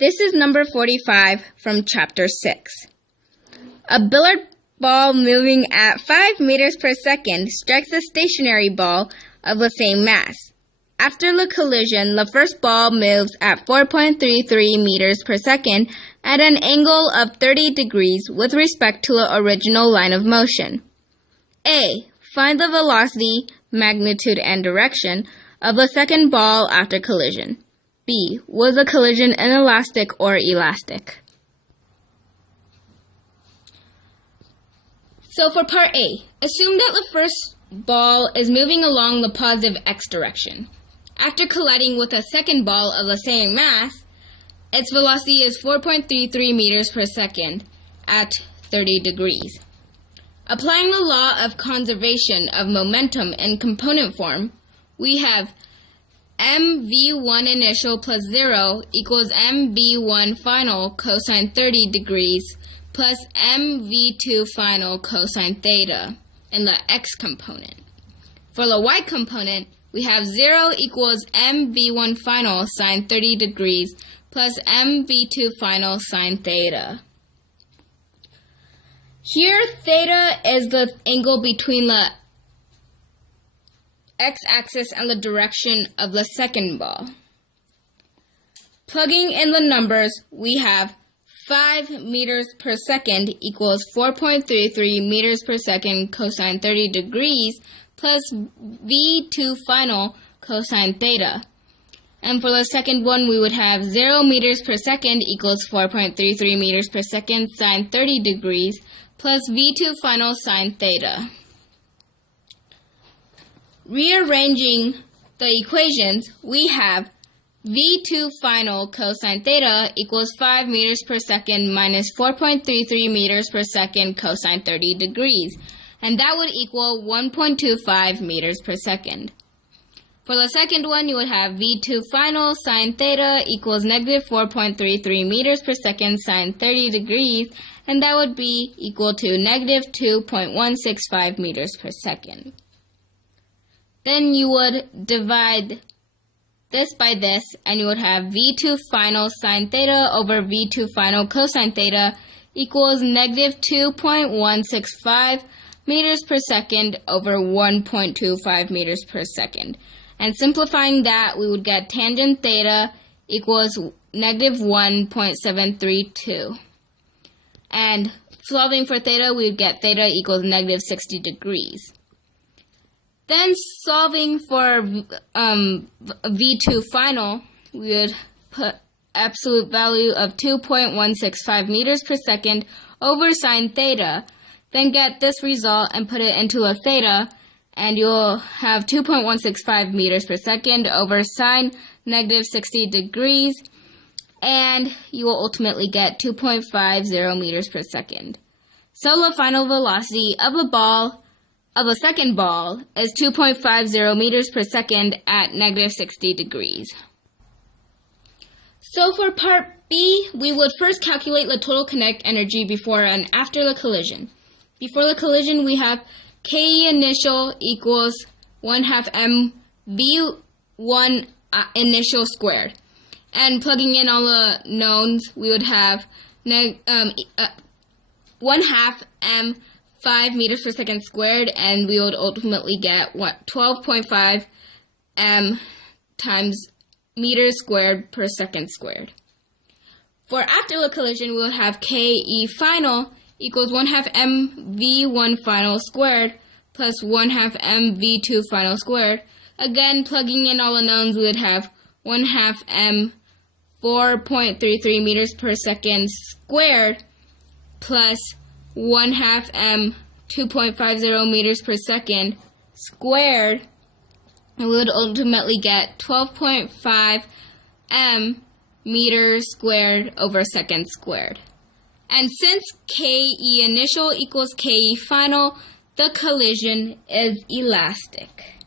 This is number 45 from Chapter 6. A billiard ball moving at 5 meters per second strikes a stationary ball of the same mass. After the collision, the first ball moves at 4.33 meters per second at an angle of 30 degrees with respect to the original line of motion. A. Find the velocity, magnitude, and direction of the second ball after collision. B. Was the collision inelastic or elastic? So for part A, assume that the first ball is moving along the positive x direction. After colliding with a second ball of the same mass, its velocity is 4.33 meters per second at 30 degrees. Applying the law of conservation of momentum in component form, we have mv1 initial plus 0 equals mv1 final cosine 30 degrees plus mv2 final cosine theta in the x component. For the y component, we have 0 equals mv1 final sine 30 degrees plus mv2 final sine theta. Here, theta is the angle between the x-axis and the direction of the second ball. Plugging in the numbers, we have 5 meters per second equals 4.33 meters per second cosine 30 degrees plus v2 final cosine theta. And for the second one, we would have 0 meters per second equals 4.33 meters per second sine 30 degrees plus v2 final sine theta. Rearranging the equations, we have v2 final cosine theta equals 5 meters per second minus 4.33 meters per second cosine 30 degrees, and that would equal 1.25 meters per second. For the second one, you would have v2 final sine theta equals negative 4.33 meters per second sine 30 degrees, and that would be equal to negative 2.165 meters per second. Then you would divide this by this, and you would have v2 final sine theta over v2 final cosine theta equals negative 2.165 meters per second over 1.25 meters per second. And simplifying that, we would get tangent theta equals negative 1.732. And solving for theta, we would get theta equals negative 60 degrees. Then solving for v2 final, we would put absolute value of 2.165 meters per second over sine theta, then get this result and put it into a theta, and you'll have 2.165 meters per second over sine negative 60 degrees, and you will ultimately get 2.50 meters per second. So the final velocity of a second ball is 2.50 meters per second at negative 60 degrees. So for part B, we would first calculate the total kinetic energy before and after the collision. Before the collision, we have K initial equals 1/2 m v1 initial squared. And plugging in all the knowns, we would have 1/2 m 5 meters per second squared, and we would ultimately get 12.5 m times meters squared per second squared. For after the collision, we will have Ke final equals 1/2 m v1 final squared plus 1/2 m v2 final squared. Again, plugging in all the knowns, we would have 1/2 m 4.33 meters per second squared plus 1/2 m 2.50 meters per second squared, and we would ultimately get 12.5 m meters squared over second squared. And since Ke initial equals Ke final, the collision is elastic.